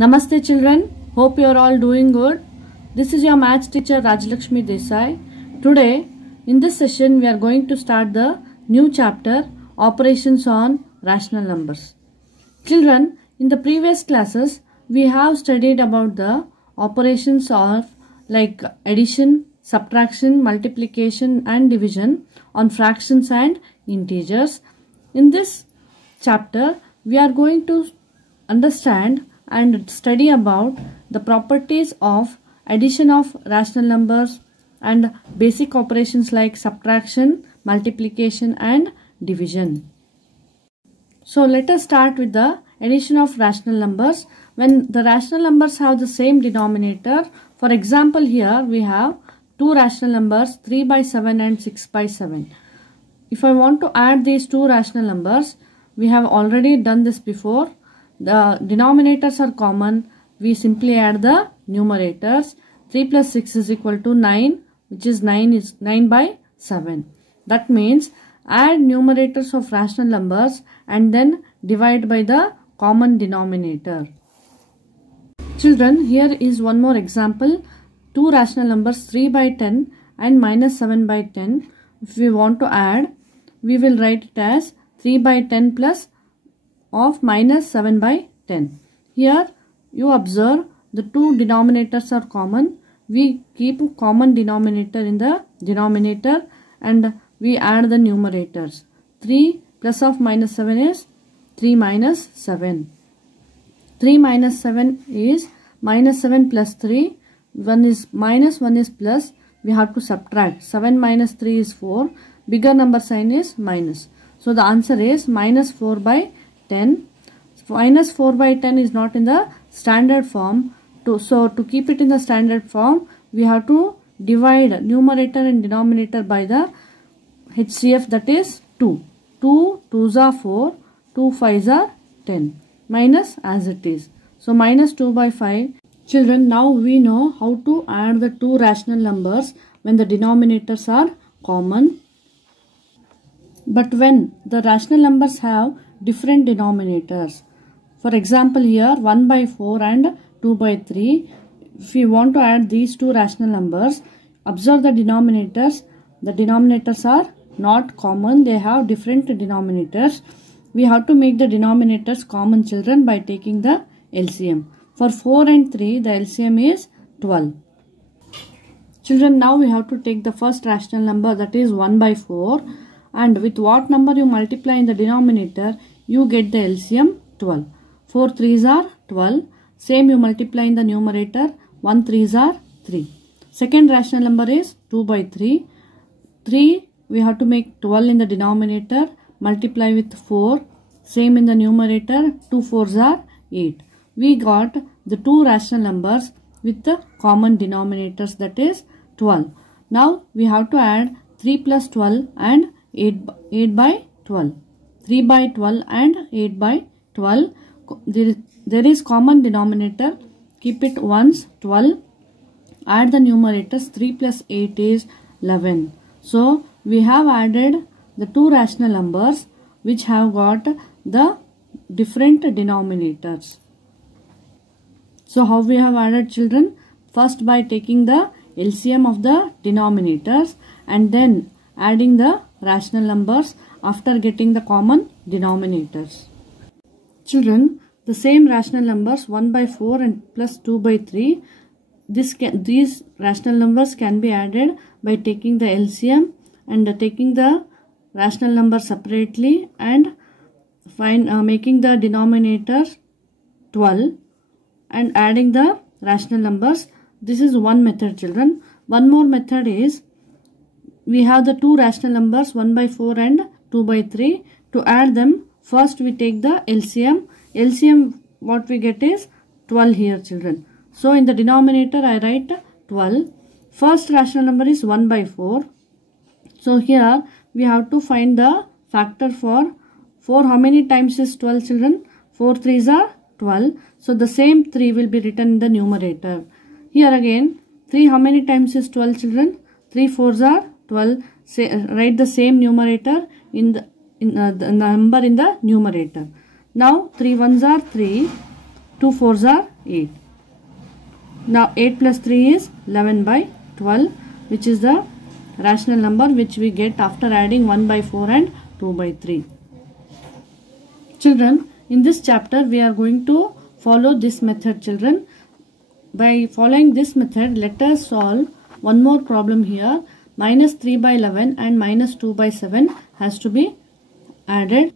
Namaste children, hope you are all doing good. This is your maths teacher Rajalakshmi Desai. Today in this session we are going to start the new chapter Operations on Rational Numbers. Children, in the previous classes we have studied about the operations of like addition, subtraction, multiplication and division on fractions and integers. In this chapter we are going to understand and study about the properties of addition of rational numbers and basic operations like subtraction, multiplication and division. So let us start with the addition of rational numbers. When the rational numbers have the same denominator, for example here we have two rational numbers 3 by 7 and 6 by 7. If I want to add these two rational numbers, we have already done this before. The denominators are common. We simply add the numerators. 3 plus 6 is equal to 9, which is 9 by 7. That means add numerators of rational numbers and then divide by the common denominator. Children, here is one more example. Two rational numbers 3 by 10 and minus 7 by 10. If we want to add, we will write it as 3 by 10 plus of minus 7 by 10. Here you observe the two denominators are common. We keep common denominator in the denominator and we add the numerators. 3 plus of minus 7 is 3 minus 7. 3 minus 7 is minus 7 plus 3. 1 is minus, 1 is plus. We have to subtract. 7 minus 3 is 4. Bigger number sign is minus. So the answer is minus 4 by 10. Minus 4 by 10 is not in the standard form. So to keep it in the standard form, we have to divide numerator and denominator by the HCF, that is 2. 2 2s are 4, 2 5s are 10. Minus as it is. So minus 2 by 5. Children, now we know how to add the two rational numbers when the denominators are common. But when the rational numbers have different denominators, for example here 1 by 4 and 2 by 3, if we want to add these two rational numbers, observe the denominators. The denominators are not common, they have different denominators. We have to make the denominators common, children, by taking the LCM. For 4 and 3 the LCM is 12. Children, now we have to take the first rational number, that is 1 by 4. And with what number you multiply in the denominator, you get the LCM 12. 4 3s are 12. Same you multiply in the numerator. 1 3s are 3. Second rational number is 2 by 3. 3 we have to make 12 in the denominator. Multiply with 4. Same in the numerator. 2 4s are 8. We got the two rational numbers with the common denominators, that is 12. Now we have to add 3 plus 12 and 8 by 12. 3 by 12 and 8 by 12. There is common denominator. Keep it once, 12. Add the numerators. 3 plus 8 is 11. So we have added the two rational numbers which have got the different denominators. So how we have added, children? First by taking the LCM of the denominators and then adding the rational numbers after getting the common denominators. Children, the same rational numbers 1 by 4 and plus 2 by 3, these rational numbers can be added by taking the LCM and taking the rational number separately and making the denominator 12 and adding the rational numbers. This is one method, children. One more method is, we have the two rational numbers 1 by 4 and 2 by 3. To add them, first we take the LCM. LCM what we get is 12 here, children. So in the denominator I write 12. First rational number is 1 by 4. So here we have to find the factor for 4. How many times is 12, children? 4 3s are 12. So the same 3 will be written in the numerator. Here again 3 how many times is 12, children? 3 4s are 12. Write the same numerator in the number in the numerator. Now 3 1s are 3. 2 4s are 8. Now 8 plus 3 is 11 by 12, which is the rational number which we get after adding 1 by 4 and 2 by 3. Children, in this chapter we are going to follow this method, children. By following this method, let us solve one more problem here. Minus 3 by 11 and minus 2 by 7 has to be added.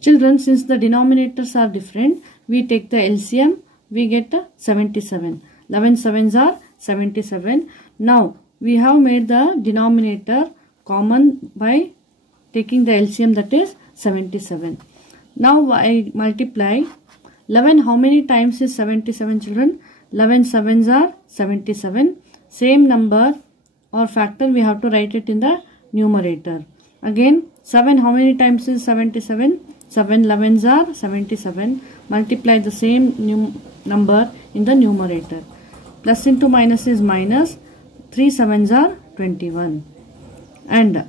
Children, since the denominators are different, we take the LCM, we get 77. 11 sevens are 77. Now, we have made the denominator common by taking the LCM, that is 77. Now, I multiply 11. How many times is 77, children? 11 sevens are 77. Same number or factor, we have to write it in the numerator. Again, 7, how many times is 77? 7 11s are 77. Multiply the same number in the numerator. Plus into minus is minus. 3 sevens are 21. And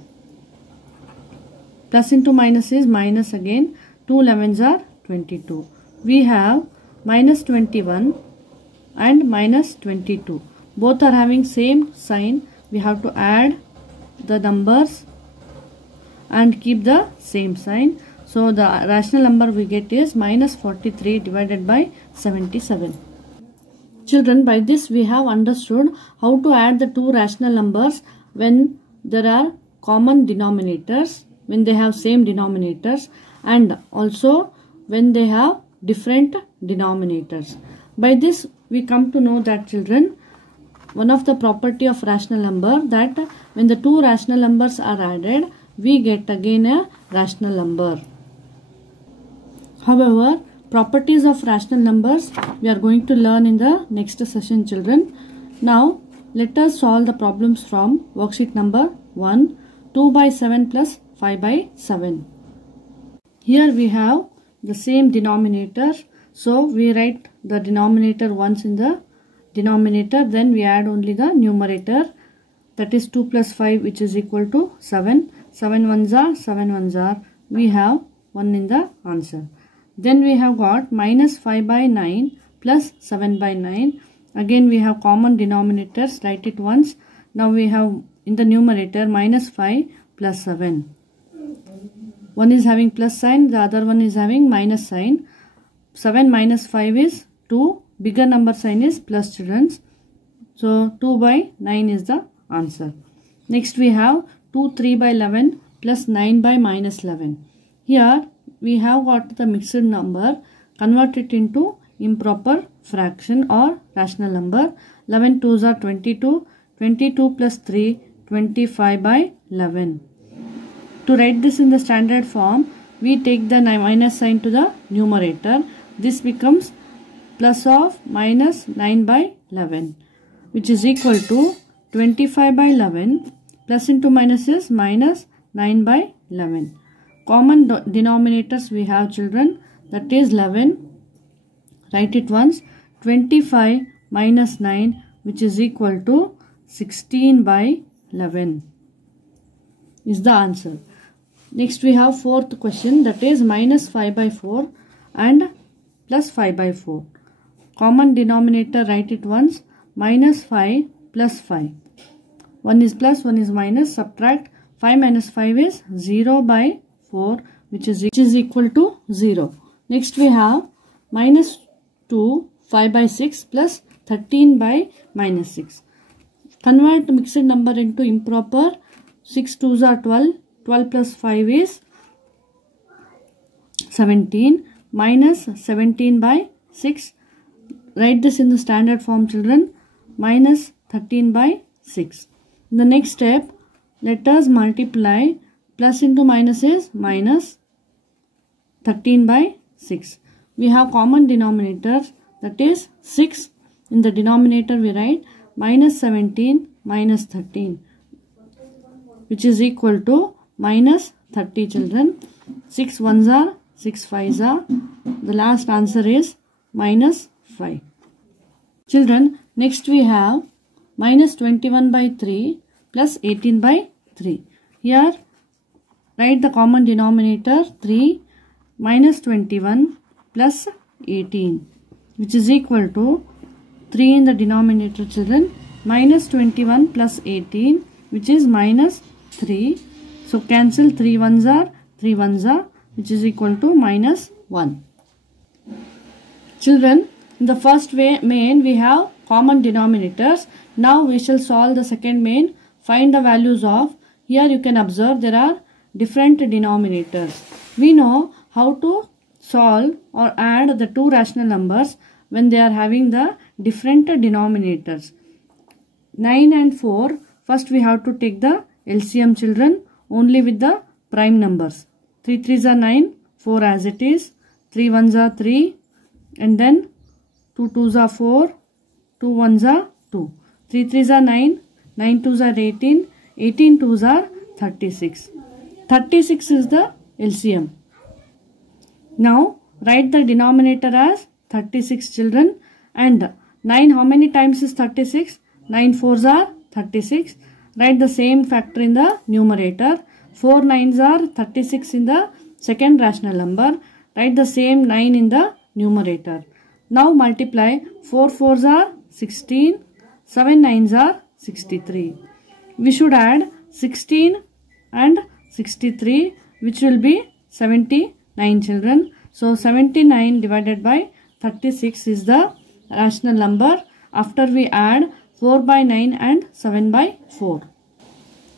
plus into minus is minus again. 2 11s are 22. We have minus 21 and minus 22. Both are having same sign. We have to add the numbers and keep the same sign. So the rational number we get is minus 43 divided by 77. Children, by this we have understood how to add the two rational numbers when there are common denominators, when they have same denominators, and also when they have different denominators. By this we come to know that, children, one of the property of rational number, that when the two rational numbers are added, we get again a rational number. However, properties of rational numbers we are going to learn in the next session, children. Now, let us solve the problems from worksheet number 1. 2 by 7 plus 5 by 7. Here we have the same denominator. So, we write the denominator once in the denominator. Then we add only the numerator. That is 2 plus 5, which is equal to 7. 7 ones are 7 ones are. We have 1 in the answer. Then we have got minus 5 by 9 plus 7 by 9. Again we have common denominators. Write it once. Now we have in the numerator minus 5 plus 7. One is having plus sign, the other one is having minus sign. 7 minus 5 is 2. Bigger number sign is plus, children. So 2 by 9 is the answer. Next we have 2 3 by 11 plus 9 by minus 11. Here we have got the mixed number. Convert it into improper fraction or rational number. 11 2s are 22. 22 plus 3, 25 by 11. To write this in the standard form, we take the minus sign to the numerator. This becomes plus of minus 9 by 11, which is equal to 25 by 11. Plus into minus is minus 9 by 11. Common denominators we have, children, that is 11. Write it once. 25 minus 9, which is equal to 16 by 11 is the answer. Next we have fourth question, that is minus 5 by 4 and plus 5 by 4. Common denominator, write it once. Minus 5 plus 5. One is plus, one is minus. Subtract. 5 minus 5 is 0 by 4, which is equal to 0. Next we have minus 2 5 by 6 plus 13 by minus 6. Convert mixed number into improper. 6 2s are 12. 12 plus 5 is 17. Minus 17 by 6. Write this in the standard form, children. Minus 13 by 6. In the next step, let us multiply. Plus into minus is minus 13 by 6. We have common denominators, that is 6. In the denominator we write minus 17 minus 13, which is equal to minus 30, children. 6 ones are 6 5s are. The last answer is minus 5. Children, next we have minus 21 by 3 plus 18 by 3. Here write the common denominator 3 minus 21 plus 18. which is equal to 3 in the denominator, children, minus 21 plus 18, which is minus 3. So cancel 3 ones are 3 ones are, which is equal to minus 1. Children, in the first main we have common denominators. Now we shall solve the second main. Find the values of. Here you can observe there are different denominators. We know how to solve or add the two rational numbers when they are having the different denominators. 9 and 4. First we have to take the LCM, children, only with the prime numbers. 3 3s are 9, 4 as it is, 3 1s are 3, and then 2 2s are 4, 2 1s are 2. 3 3s are 9, 9 2s are 18, 18 2s are 36. 36 is the LCM. Now write the denominator as 36, children, and 9 how many times is 36? 9 4s are 36. Write the same factor in the numerator. 4 9s are 36 in the second rational number. Write the same 9 in the numerator. Now multiply. 4 4s are 16. 7 9s are 63. We should add 16 and 63, which will be 79, children. So 79 divided by 36 is the rational number after we add 4 by 9 and 7 by 4.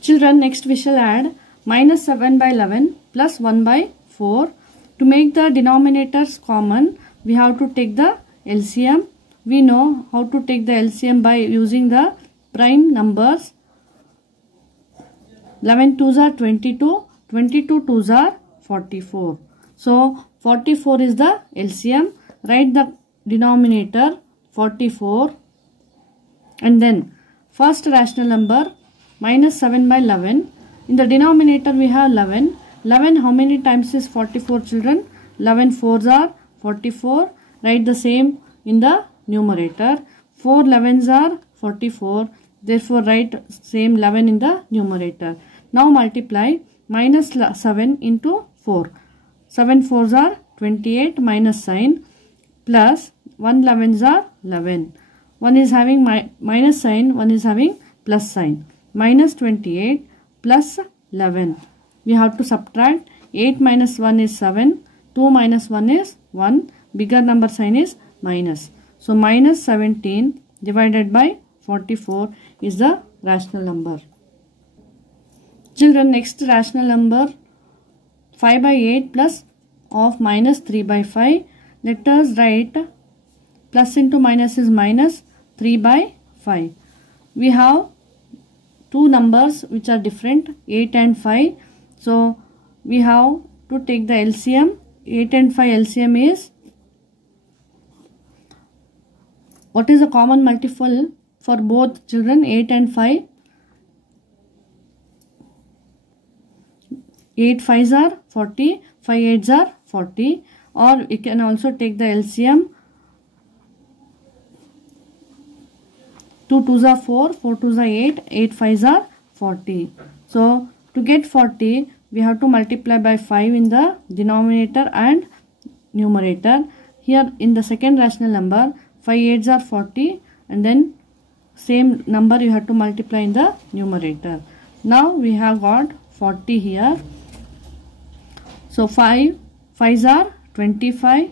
Children, next we shall add minus 7 by 11 plus 1 by 4. To make the denominators common, we have to take the LCM. We know how to take the LCM by using the prime numbers. 11 2s are 22, 22 2s are 44. So 44 is the LCM. Write the denominator 44, and then first rational number minus 7 by 11. In the denominator we have 11. 11 how many times is 44, children? 11 4s are 44. Write the same in the numerator. 4 11s are 44. Therefore write same 11 in the numerator. Now multiply minus 7 into 4. 7 4s are 28 minus sign plus 1 11s are 11. One is having minus sign, one is having plus sign. Minus 28 plus 11. We have to subtract. 8 minus 1 is 7. 2 minus 1 is 1. Bigger number sign is minus. So minus 17 divided by 44 is the rational number. Children, next rational number 5 by 8 plus of minus 3 by 5. Let us write plus into minus is minus 3 by 5. We have two numbers which are different, 8 and 5. So we have to take the LCM. 8 and 5 LCM is, what is the common multiple for both, children? 8 and 5. 8 5s are 40, 5 8s are 40, or you can also take the LCM. 2 2s are 4, 4 2s are 8, 8 5s are 40. So to get 40, we have to multiply by 5 in the denominator and numerator. Here in the second rational number, 5 8s are 40, and then same number you have to multiply in the numerator. Now we have got 40 here. So 5 5s are 25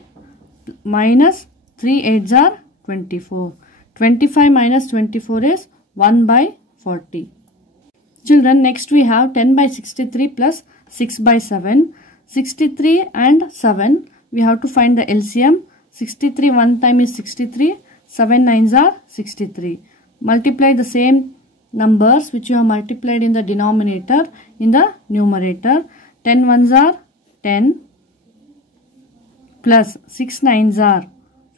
minus 3 8s are 24. 25 minus 24 is 1 by 40. Children, next we have 10 by 63 plus 6 by 7. 63 and 7, we have to find the LCM. 63 one time is 63. 7 9s are 63. Multiply the same numbers which you have multiplied in the denominator in the numerator. 10 1s are 10 plus 6 9s are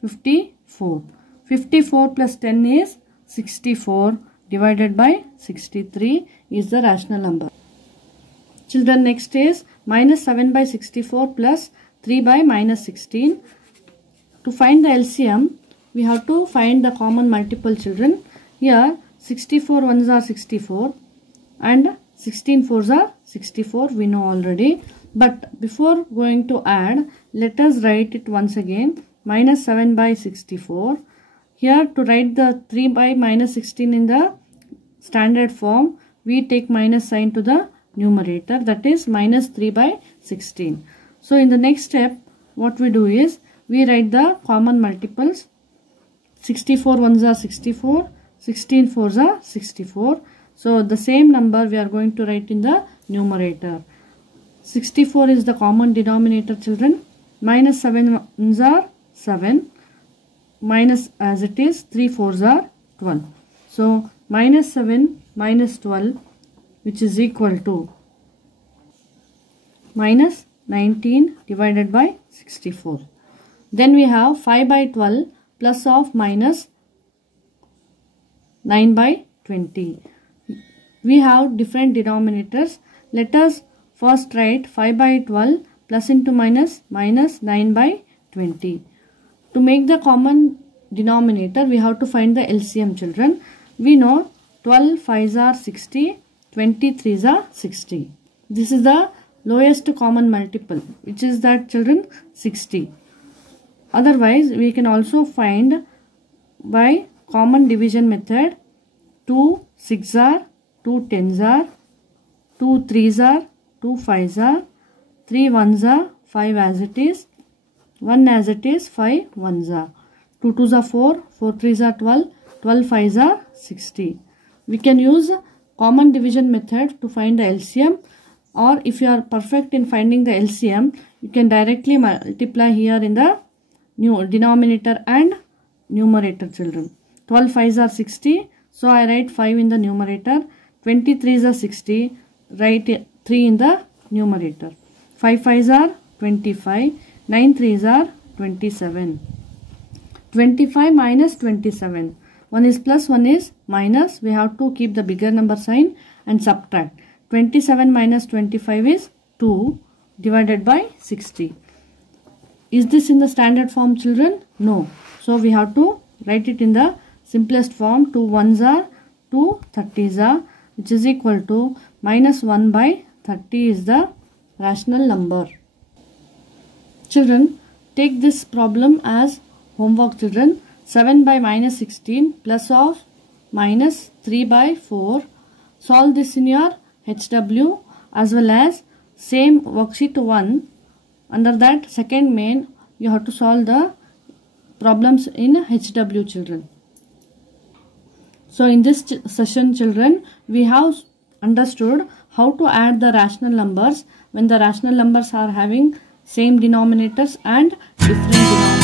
54. 54 plus 10 is 64 divided by 63 is the rational number. Children, next is minus 7 by 64 plus 3 by minus 16. To find the LCM, we have to find the common multiple, children. Here 64 ones are 64 and 16 4s are 64, we know already. But before going to add, let us write it once again. minus 7 by 64. Here to write the 3 by minus 16 in the standard form, we take minus sign to the numerator, that is minus 3 by 16. So in the next step, what we do is, we write the common multiples. 64 ones are 64, 16 fours are 64. So the same number we are going to write in the numerator. 64 is the common denominator, children. Minus 7 ones are 7. Minus as it is, 3 fours are 12. So minus 7 minus 12, which is equal to minus 19 divided by 64. Then we have 5 by 12 plus of minus 9 by 20. We have different denominators. Let us first write 5 by 12 plus into minus minus 9 by 20. To make the common denominator, we have to find the LCM, children. We know 12 5s are 60, 23s are 60. This is the lowest common multiple, which is that, children, 60. Otherwise, we can also find by common division method. 2 6s are, 2 10s are, 2 3s are, 2 5s are, 3 1s are, 5 as it is, 1 as it is, 5 1s are, 2 2s are 4, 4 3s are 12, 12 5s are 60. We can use common division method to find the LCM, or if you are perfect in finding the LCM, you can directly multiply here in the new denominator and numerator, children. 12 5s are 60, so I write 5 in the numerator. 23s are 60, write 3 in the numerator. 5 5s are 25, 9 3s are 27. 25 minus 27. One is plus, one is minus. We have to keep the bigger number sign and subtract. 27 minus 25 is 2 divided by 60. Is this in the standard form, children? No. So we have to write it in the simplest form. 2 1s are, 2 30s are, which is equal to minus 1 by 30 is the rational number. Children, take this problem as homework, children. 7 by minus 16 plus of minus 3 by 4. Solve this in your HW, as well as same worksheet 1. Under that second main, you have to solve the problems in HW, children. So in this session, children, we have understood how to add the rational numbers when the rational numbers are having same denominators and different denominators.